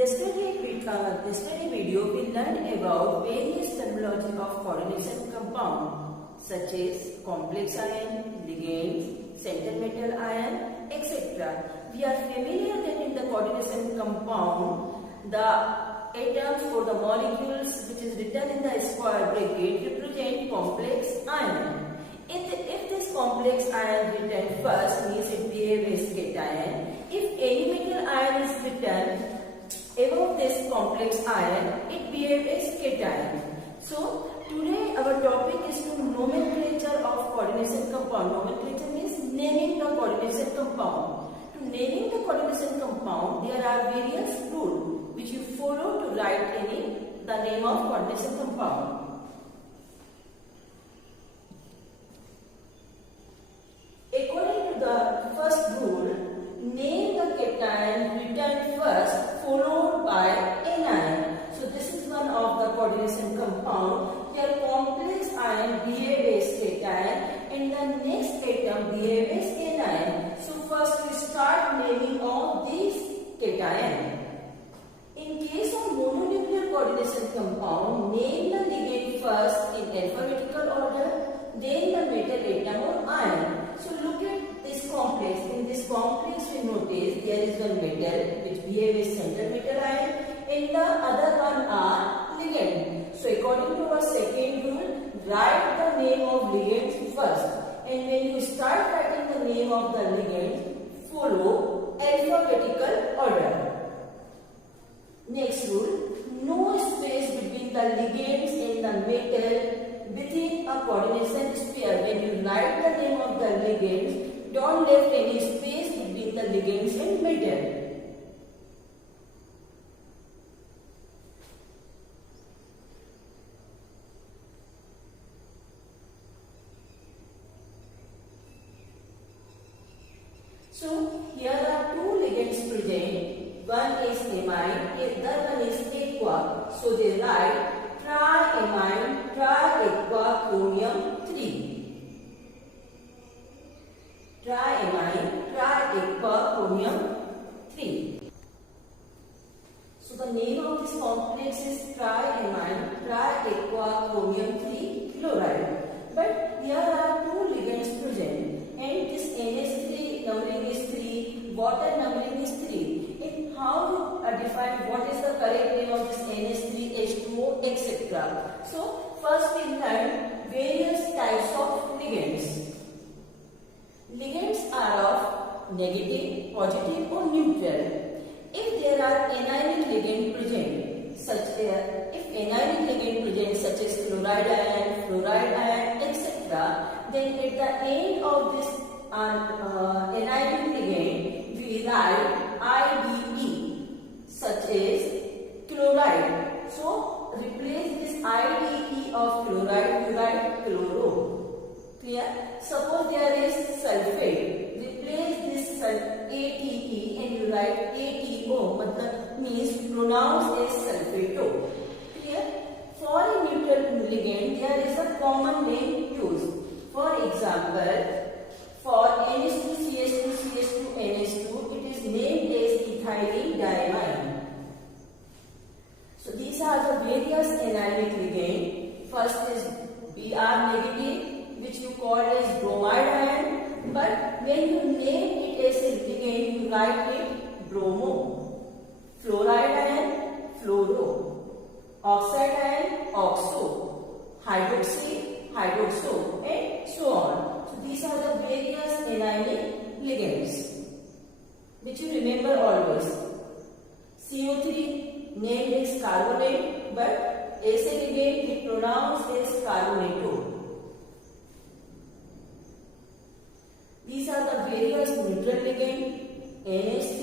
Yesterday video we learned about various terminology of coordination compound such as complex ion, ligands, center metal ion, etc. We are familiar that in the coordination compound the atoms or the molecules which is written in the square bracket represent complex ion. If this complex ion written first means it behaves as cation. If any metal ion is written above this complex ion, it behaves as cation. So today our topic is to nomenclature of coordination compound. Nomenclature means naming the coordination compound. To naming the coordination compound, there are various rules which you follow to write the name of coordination compound. According to the first rule, name the cation written first followed by anion. So this is one of the coordination compound. Here complex ion behaves as cation and the next atom behaves as anion. So first we start naming all these cation. In case of mononuclear coordination compound, name the ligand first in alphabetical order, then the metal atom or ion. So look at this complex. In this complex we notice there is one metal which behaves as center metal ion and the other one are ligand. So according to our second rule, write the name of ligands first. And when you start writing the name of the ligand, follow alphabetical order. Next rule, no space between the ligands and the metal within a coordination sphere. When you write the name of the ligands, don't leave any space between the ligands and metal. So here are two ligands present. One is amine, the other one is aqua. So they write triamine triaqua chromium 3. Triamine triaqua chromium 3. So the name of this complex is triamine triaqua chromium 3 chloride. But here are two ligands present and this NH3 numbering is 3, water numbering is 3. And how you define what is the correct name of this NH3, H2O, etc. So first we learn various types of ligands. Ligands are of negative, positive or neutral. If there are anionic ligand present, such as chloride ion, fluoride ion, etc., then at the end of this anionic ligand we write IDE, such as chloride. So replace this IDE of chloride, you write chloro. Clear? Suppose there is sulfate, replace this ATE and you write ATO, means pronounce as sulfato. Clear? For a neutral ligand, there is a common name used. For example, for NH2CH2 CH2 NH2, it is named as ethylene diamine. So these are the various anionic ligand. First is Br negative, which you call as bromide ion, but when you name it as a ligand, you write it bromo. Fluoride ion, fluoro. Oxide ion, oxo. Hydroxy, hydroxo, and so on. So these are the various anionic ligands which you remember always. CO3 named as carbonate, but as a ligand it pronounced as carbonato. These are the various neutral ligand. NH3,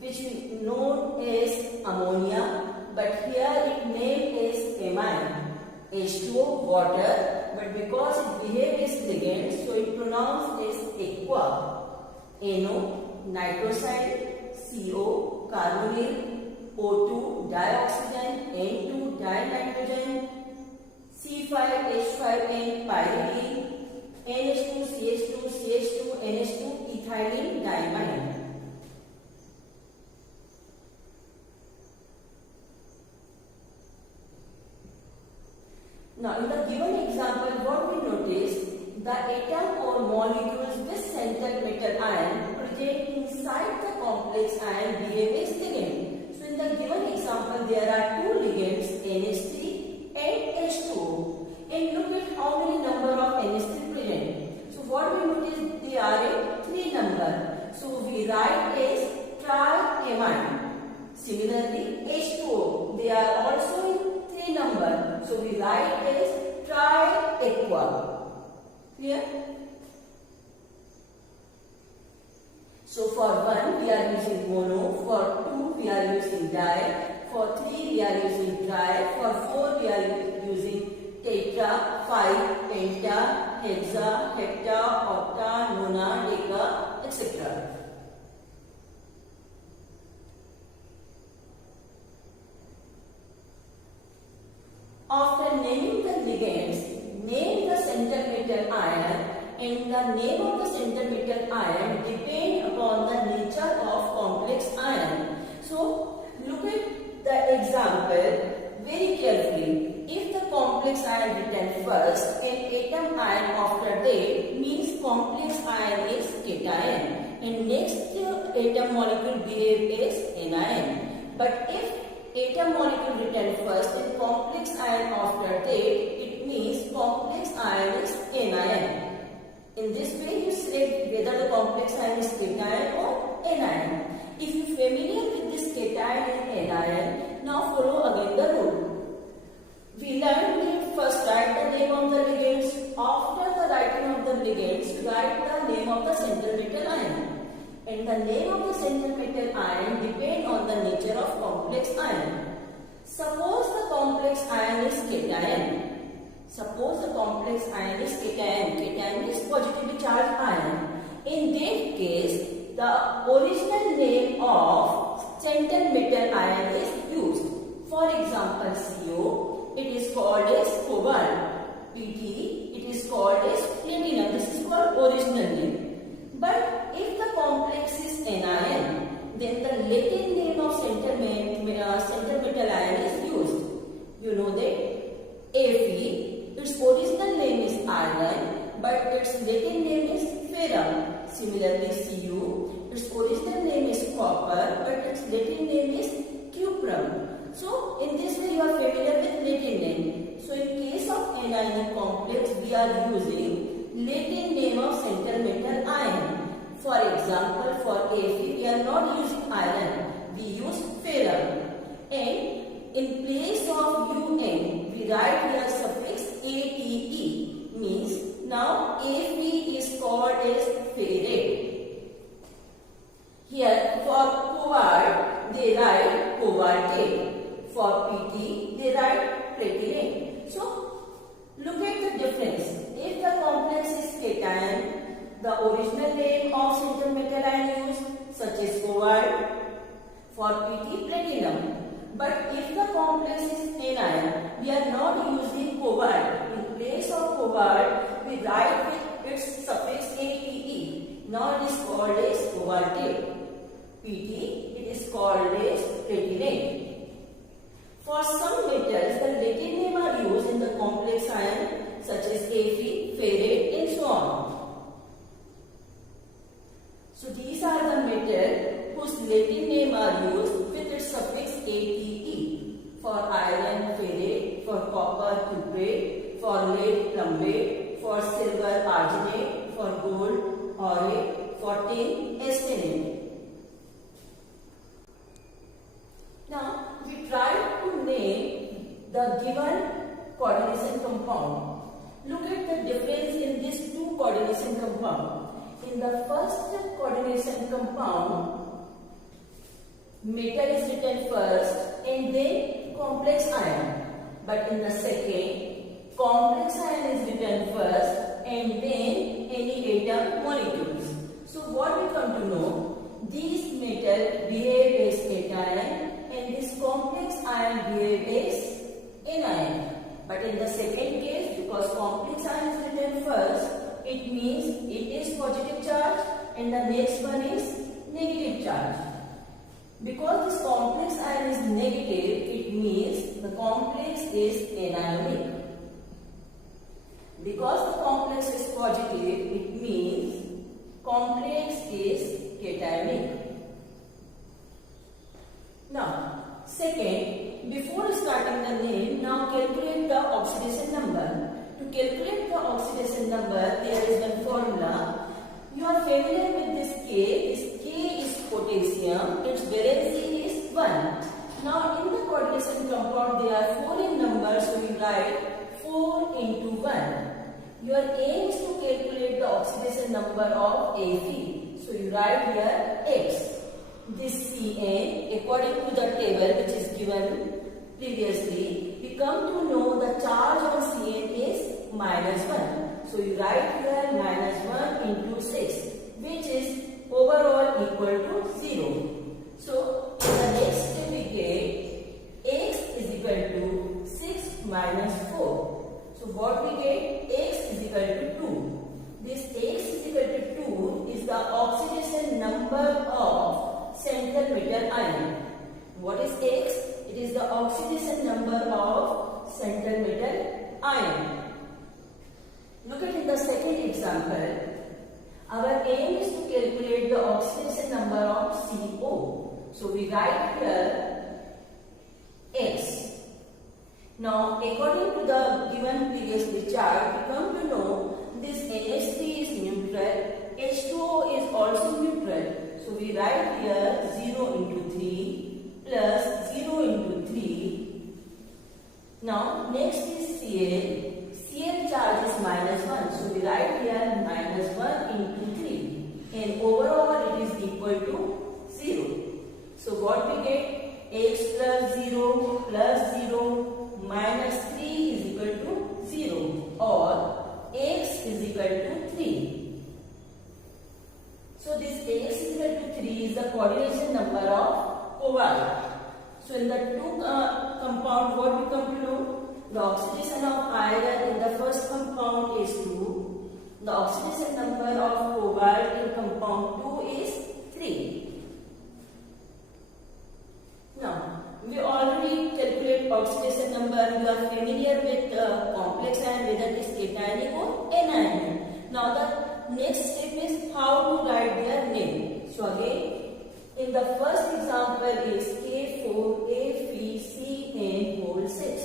which is known as ammonia, but here it named as amine. H2O, water, but because it behaves as ligand, so it pronounced as aqua. NO, nitroxide, CO, carbonyl, O2, dioxygen, N2, dinitrogen, C5H5N, pyridine, NH2, CH2, CH2, NH2, ethylene diamine. the atom or molecules with center metal ion present inside the complex ion behave as ligand. So in the given example, there are two ligands, NH3 and H2O. And look at how many number of NH3 present. So what we notice, they are in 3 number. So we write as triamine. Similarly, H2O, they are also in 3 number. So we write as triaqua. Clear? So for 1 we are using mono, for 2 we are using di, for 3 we are using tri, for 4 we are using tetra, 5, penta, hexa, hepta, octa, nona, deca, etc. After naming the ligands, name the center metal ion, and the name of the center metal ion depend upon the nature of complex ion. So look at the example very carefully. If the complex ion written first and atom ion after that, means complex ion is cation, and next atom molecule behave as anion. But if atom molecule written first and complex ion after that, it means complex ion is anion. In this way, you select whether the complex ion is cation or anion. If you are familiar with this cation and anion, now follow again the rule. We learned to first write the name of the ligands. After the writing of the ligands, write the name of the center metal ion. And the name of the center metal ion depend on the nature of complex ion. Suppose the complex ion is cation. Suppose the complex ion is cation. Cation is positively charged ion. In that case, the original name of center metal ion is used. For example, CO, it is called as cobalt. PT, it is called as platinum. This is called original name. But if the complex is anion, then the Latin name of center metal ion is used. You know that Fe, its original name is iron, but its Latin name is ferrum. Similarly, Cu, its original name is copper, but its Latin name is cuprum. So in this way you are familiar with Latin name. So in case of anionic complex, we are using Latin name of center metal ion. For example, for Fe, we are not using iron, we use ferrum. And in place of Un, we write here suffix Ate, means now Fe is called as ferrate. Here for cobalt, they write cobaltate. For PT, they write platinate. So look at the difference. If the complex is cation, the original name of center metal ion used, such as cobalt. For PT, platinum. But if the complex is anion, we are not using cobalt. In place of cobalt, we write with its suffix Ate. Now it is called as cobaltate. PT, it is called as platinate. For some metals, the Latin name are used in the complex ion, such as Fe, ferrate, and so on. So these are the metals whose Latin name are used with its suffix Ate. For iron, ferrate; for copper, cuprate; for lead, plumbate; for silver, arginate; for gold, aurate; for tin, estynate. Now we try to name the given coordination compound. Look at the difference in these two coordination compounds. In the first coordination compound, metal is written first and then complex ion. But in the second, complex ion is written first and then any atom molecules. So what we come to know, these metal behave as cation and this complex ion behave as anion. But in the second case, because complex ion is written first, it means it is positive charge and the next one is negative charge. Because this complex ion is negative, it means the complex is anionic. Because the complex is positive, it means complex is cationic. Now, second, before starting the name, now calculate the oxidation number. To calculate the oxidation number, there is one formula. You are familiar with this K. This K is potassium. Its valency is 1. Now, in the coordination compound, there are 4 in number, so we write 4 into 1. Your aim is to calculate the oxidation number of Fe. So, you write here X. This Cn, according to the table which is given previously, we come to know the charge on Cn is -1. So you write here -1 into 6, which is overall equal to 0. So in the next step we get X is equal to 6 minus 4. So what we get? X is equal to 2. This X is equal to 2 is the oxidation number of central metal ion. What is X? It is the oxidation number of central metal ion. Look at in the second example. Our aim is to calculate the oxidation number of CO. So we write here X. Now according to the given previously chart, we come to know this NH3 is neutral, H2O is also neutral. So we write here 0 into 3 plus 0 into 3. Now next is Cl. Cl charge is -1. So we write here -1 into 3. And overall it is equal to 0. So what we get? X plus 0 plus 0 minus 3 is equal to 0. Or X is equal to 3. So this X is equal to 3 is the coordination number of cobalt. So in the two compound, what we come to know? The oxidation of iron in the first compound is 2. The oxidation number of cobalt in compound 2 is 3. Now, we already calculate oxidation number. You are familiar with complex ion, whether it is cationic or anionic. Now the next step is how to write their name. So again, in the first example is K4FeCN whole 6.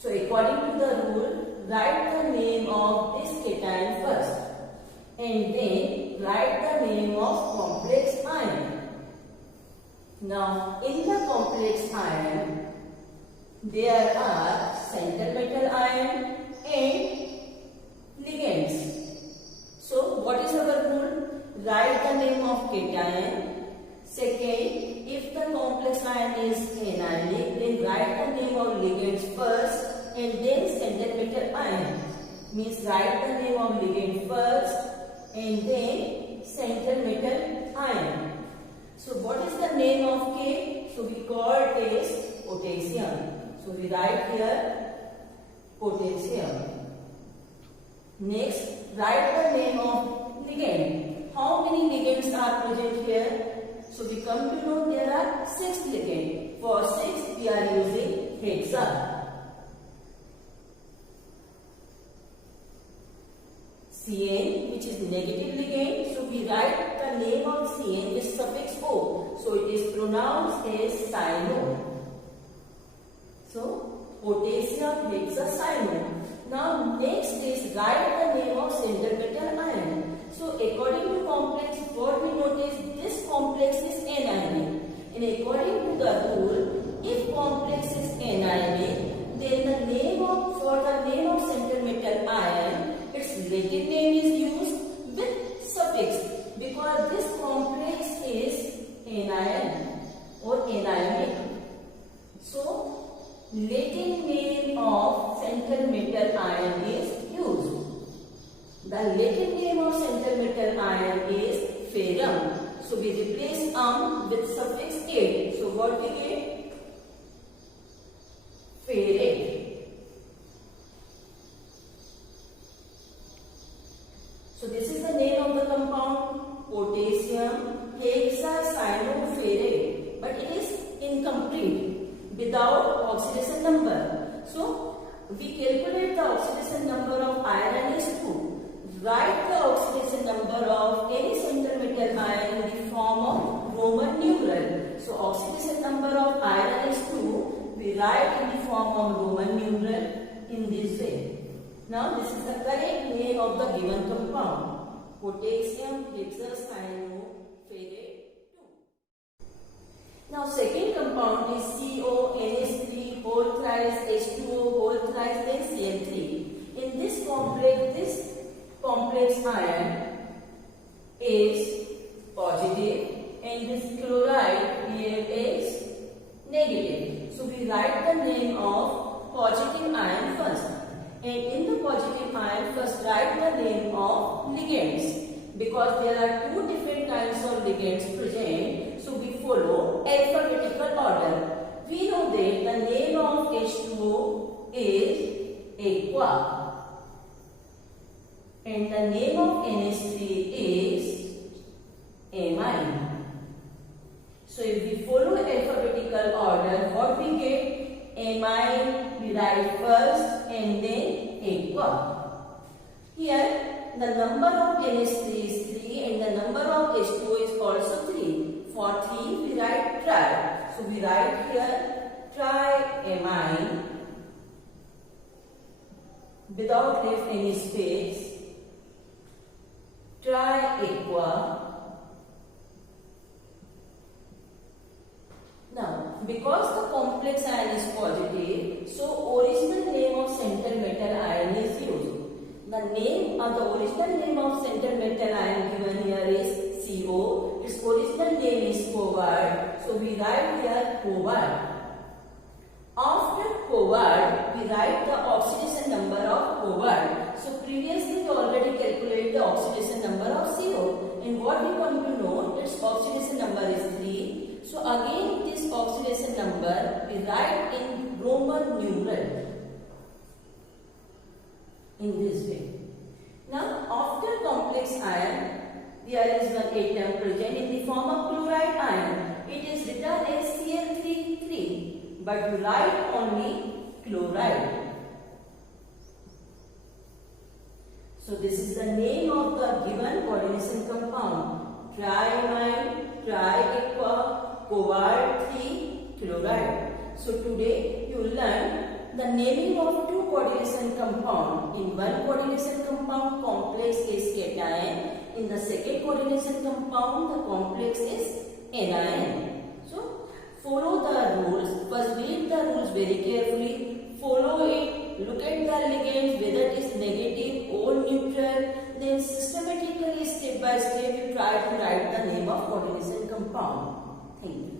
So according to the rule, write the name of this cation first and then write the name of complex ion. Now in the complex ion, there are central metal ion and ligands. So what is our rule? Write the name of cation. Second, if the complex ion is anionic, then write the name of ligands first and then central metal ion. Means write the name of ligand first and then central metal ion. So what is the name of K? So we call it as potassium. So we write here potassium. Next, write the name of ligand. How many ligands are present here? So we come to know there are 6 ligands. For 6 we are using hexa. Cn, which is negative ligand. So we write the name of Cn with suffix O. So it is pronounced as cyano. So potassium hexacyano. Now next is write the name of central metal ion. So according to complex, what we notice, this complex is anionic. And according to the rule, if complex is anionic, then the name of central metal ion, its Latin name is used with suffix because this complex is anion or anionic. So Latin name of central metal ion is used. The Latin name of central metal ion is ferrum. So we replace with suffix ate. So what we get? Ferrate. So this is the name of the compound, potassium hexacyanoferrate, but it is incomplete without oxidation number. So we calculate the oxidation number of iron is 2. Write the oxidation number of any center metal ion in the form of Roman numeral. So oxidation number of iron is 2. We write in the form of Roman numeral in this way. Now this is the correct name of the given compound. Potassium hexacyanoferrate 2. Now second compound is CONH3 whole thrice H2O whole thrice then Cl3. In this complex ion is positive and this chloride here is negative. So we write the name of positive ion first. And in the positive ion, first write the name of ligands. Because there are two different kinds of ligands present, so we follow alphabetical order. We know that the name of H2O is aqua. And the name of NH3 is amine. So if we follow alphabetical order, what we get? Amine we write first and then aqua. Here the number of NH3 is 3 and the number of H2O is also 3. For 3 we write tri. So we write here triamine without left any space. Triaqua. Now, because the complex ion is positive, so original name of center metal ion is used. The original name of center metal ion given here is CO. Its original name is cobalt. So we write here cobalt. After cobalt, we write the oxidation number of cobalt. So previously we already calculated the oxidation number of CO. And what we come to know, its oxidation number is 3. So again this oxidation number we write in Roman numeral in this way. Now after complex ion there is one atom present in the form of chloride ion. It is written as Cl3 but we write only chloride. So this is the name of the given coordination compound: triamine, triaqua, cobalt 3 chloride. So today you will learn the naming of two coordination compound. In one coordination compound, complex is cation. In the second coordination compound, the complex is anion. So follow the rules. First read the rules very carefully. Follow it. Look at the ligands whether it is negative or neutral. Then systematically, step by step, you try to write the name of coordination compound. Thank you.